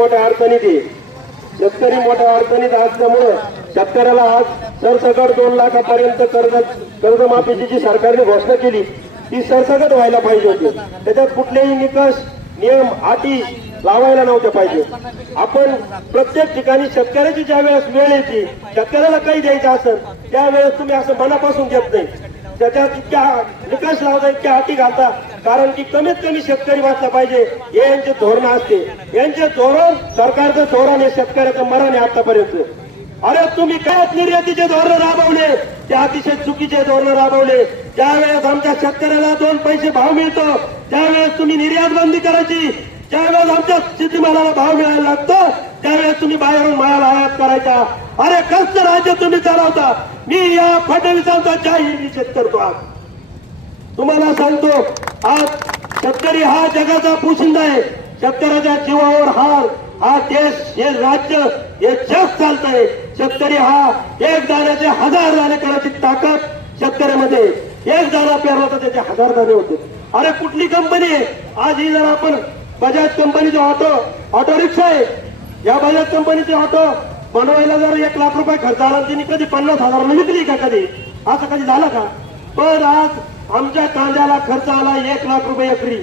मोठ्या अडचणीत आहे. शेतकरी मोठ्या अडचणीत असल्यामुळे शेतकऱ्याला आज सरसकट 2 लाखापर्यंत कर्जमाफीची जी सरकारने घोषणा केली ती सरसकट व्हायला पाहिजे होती. त्याच्यात कुठलेही निकष नियम अटी लावायला नव्हते पाहिजे. आपण प्रत्येक ठिकाणी शेतकऱ्याची ज्या वेळेस वेळ येते शेतकऱ्याला काही द्यायचं असेल त्यावेळेस तुम्ही असं मनापासून देत नाही. त्याच्यात इतक्या निकष लावता इतक्या अटी घालता कारण की कमीत कमी शेतकरी वाचला पाहिजे हे यांचे धोरण असते. यांचे धोरण सरकारचं धोरण हे शेतकऱ्याचं मरण आहे आतापर्यंत. अरे तुम्ही काय निर्यातीचे धोरण राबवले ते अतिशय चुकीचे धोरण राबवले. ज्यावेळेस आमच्या शेतकऱ्याला 2 पैसे भाव मिळतो त्यावेळेस तुम्ही निर्यात बंदी करायची. ज्यावेळेस आमच्या शेतीमालाला भाव मिळायला लागतो त्यावेळेस तुम्ही बाहेरून माल आयात करायचा. अरे कसं राज्य तुम्ही चालवता. मी या फडणवीसांचा जाहीर निषेध करतो. आज तुम्हाला सांगतो आज शेतकरी हा जगाचा पोशिंदा आहे. शेतकऱ्याच्या जीवावर हा देश हे राज्य हे जग चालतंय. शेतकरी हा एक दाण्याचे 1000 दाणे करायची ताकद शेतकऱ्यामध्ये. एक दाणा पेरला तर त्याचे 1000 दाणे होते. अरे कुठली कंपनी आहे आज ही जर आपण बजाज कंपनीचे ऑटो रिक्षा आहे. या बजाज कंपनीचे ऑटो बनवायला जर 1 लाख रुपये खर्च आला तिने कधी 50,000 विकली का? कधी असं कधी झालं का? पण आज आमच्या कांद्याला खर्च आला 1 लाख रुपये एकरी.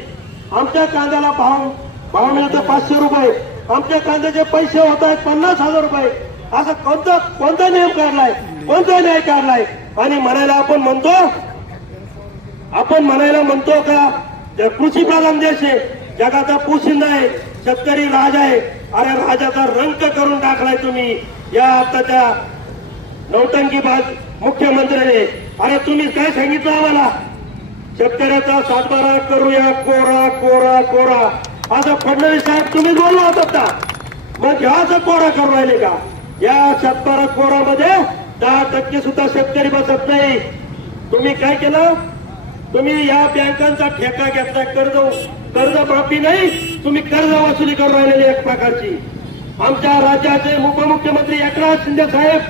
आमच्या कांद्याला भाव मिळतो 500 रुपये. आमच्या कांद्याचे पैसे होत आहेत 50,000 रुपये. असं कोणता नियम काढलाय कोणता न्याय काढलाय? आणि म्हणायला म्हणतो का कृषी प्रधान देश आहे जगाचा पोशिंदा आहे शेतकरी राजा आहे. अरे राजाचा रंग करून टाकलाय तुम्ही या आताच्या नौटंकीबाज मुख्यमंत्र्याने. अरे तुम्ही काय सांगितलं आम्हाला शेतकऱ्याचा 7-12 करूया कोरा कोरा कोरा. असं फडणवीस साहेब तुम्ही बोलला होतात का? मग ह्याच कोरा करू राहिले का? या 7-12 कोरामध्ये 10% सुद्धा शेतकरी बसत नाही. तुम्ही काय केलं? तुम्ही या बँकांचा ठेका घेतला. कर्ज माफी नाही तुम्ही कर्ज वसुली करून राहिलेली एक प्रकारची. आमच्या राज्याचे उपमुख्यमंत्री एकनाथ शिंदे साहेब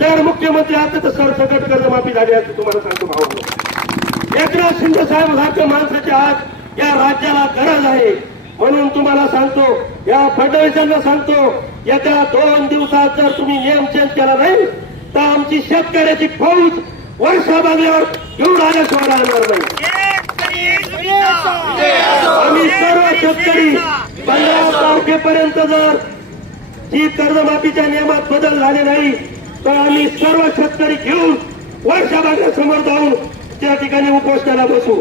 जर मुख्यमंत्री असते तर सरसकट कर्जमाफी झाली असते. तुम्हाला सांगतो भाऊ एकनाथ शिंदे साहेब सारख्या माणसाची आज या राज्याला गरज आहे. म्हणून तुम्हाला सांगतो या फडणवीसांना सांगतो येत्या 2 दिवसात जर तुम्ही नियम चेंज केला नाही तर आमची शेतकऱ्याची फौज वर्षा बांगल्यावर घेऊन आल्याशिवाय राहणार नाही. आम्ही सर्व शेतकरी 15 तारखेपर्यंत जर ही कर्जमाफीच्या नियमात बदल झाले नाही तर आम्ही सर्व शेतकरी घेऊन वर्षा बांगल्यासमोर जाऊन त्या ठिकाणी उपोषणाला बसू.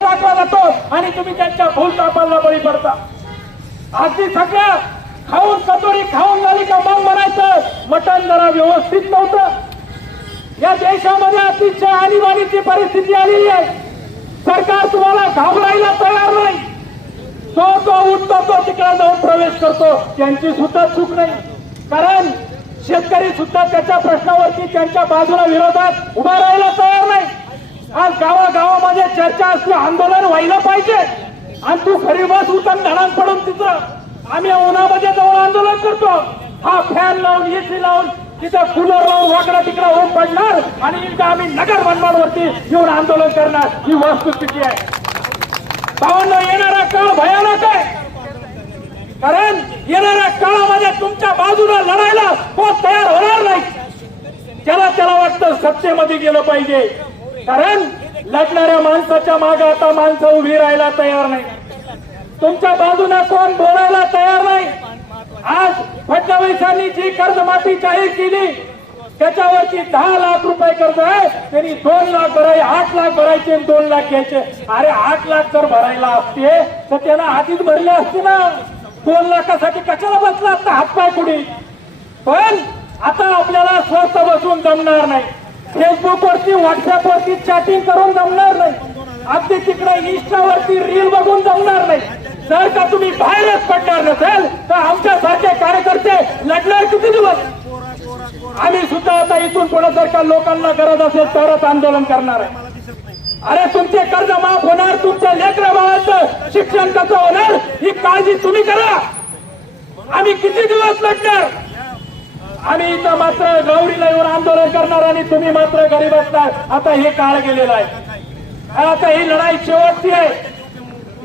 टाकला जातो आणि तुम्ही त्यांच्या भूलथापाला बळी पडता. आधी सगळ्या खाऊन कटोरी खाऊन झाली का मग म्हणायचं मटण जरा व्यवस्थित नव्हतं. या देशामध्ये अतिशय आणीबाणीची परिस्थिती आलेली आहे. सरकार तुम्हाला घाबरायला तयार नाही. तो उठतो तो तिकडे जाऊन प्रवेश करतो. त्यांची सुद्धा चूक नाही कारण शेतकरी सुद्धा त्याच्या प्रश्नावरती त्यांच्या बाजूला विरोधात उभा राहायला तयार नाही. आज गावागावामध्ये चर्चा असते आंदोलन व्हायला पाहिजे आणि तू खरी बस उतरून धडान पडून तिथं आम्ही उन्हामध्ये जाऊन आंदोलन करतो. हा फॅन लावून एसी लावून तिथं कूलर लावून वाकडा तिकडा होऊन पडणार आणि इथं आम्ही नगर मनमाडवरती येऊन आंदोलन करणार. ही वस्तुस्थिती आहे. भावांनो येणारा काळ भयानक आहे कारण येणाऱ्या काळामध्ये तुमच्या बाजूला लढायला कोण तयार होणार नाही. त्याला वाटतं सत्तेमध्ये गेलं पाहिजे कारण लढणाऱ्या माणसाच्या मागे आता माणसं उभी राहायला तयार नाही. तुमच्या बाजूने कोण बोलायला तयार नाही. आज फडणवीसांनी जी कर्जमाफी जाहीर केली त्याच्यावरती 10 लाख रुपये कर्ज आहे. त्यांनी 2 लाख भराय 8 लाख भरायचे 2 लाख घ्यायचे. अरे 8 लाख जर भरायला असते तर त्याला आधीच भरले असते ना. 2 लाखासाठी कशाला बसला असता हातपाय कुठे. पण आता आपल्याला स्वस्त बसून जमणार नाही. फेसबुक वरती व्हॉट्सअप वरती चॅटिंग करून जमणार नाही. अगदी तिकडे इंस्टावरती रील बघून जमणार नाही. जर का तुम्ही बाहेरच पडणार नसेल तर आमच्यासारखे कार्यकर्ते लढणार किती दिवस. आम्ही सुद्धा आता इथून पुढे जर का लोकांना गरज असेल तरच आंदोलन करणार आहे. अरे तुमचे कर्ज माफ होणार. तुमच्या लेकरा बाळाचं शिक्षण कसं होणार ही काळजी तुम्ही करा. आम्ही किती दिवस लढणार. आम्ही इथं मात्र गौरीला येऊन आंदोलन करणार आणि तुम्ही मात्र घरी बसणार. आता हे काळ गेलेलं आहे. आता ही लढाई शेवटची आहे.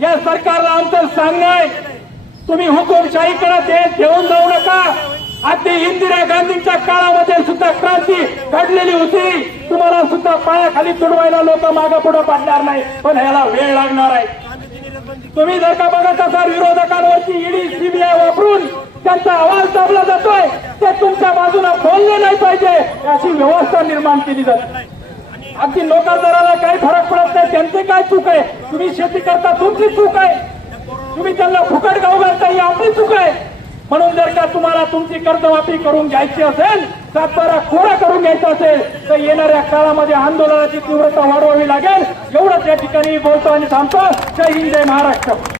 या सरकारला आमचं सांगणं आहे तुम्ही हुकुमशाहीकडे देश घेऊन जाऊ नका. अगदी इंदिरा गांधींच्या काळामध्ये सुद्धा क्रांती घडलेली होती. तुम्हाला सुद्धा पायाखाली तुडवायला लोक मागे पुढे पाडणार नाही, पण ह्याला वेळ लागणार आहे. तुम्ही जर का बघत असाल विरोधकांवरती ईडी सीबीआय वापरून त्यांचा आवाज दाबला जातोय, ते तुमच्या बाजूला बोलले नाही पाहिजे अशी व्यवस्था निर्माण केली जाते. अगदी नोकरदाराला काही फरक पडत नाही, त्यांचे काय चूक आहे? तुम्ही शेती करता, तुमची चूक आहे. तुम्ही त्यांना फुकट गाव घालता, ही आपली चूक आहे. म्हणून जर का तुम्हाला तुमची कर्जमाफी करून घ्यायची असेल, सातबारा कोरा करून घ्यायचा असेल, तर येणाऱ्या काळामध्ये आंदोलनाची तीव्रता वाढवावी लागेल. एवढंच या ठिकाणी बोलतो आणि थांबतो. जय हिंद, जय महाराष्ट्र.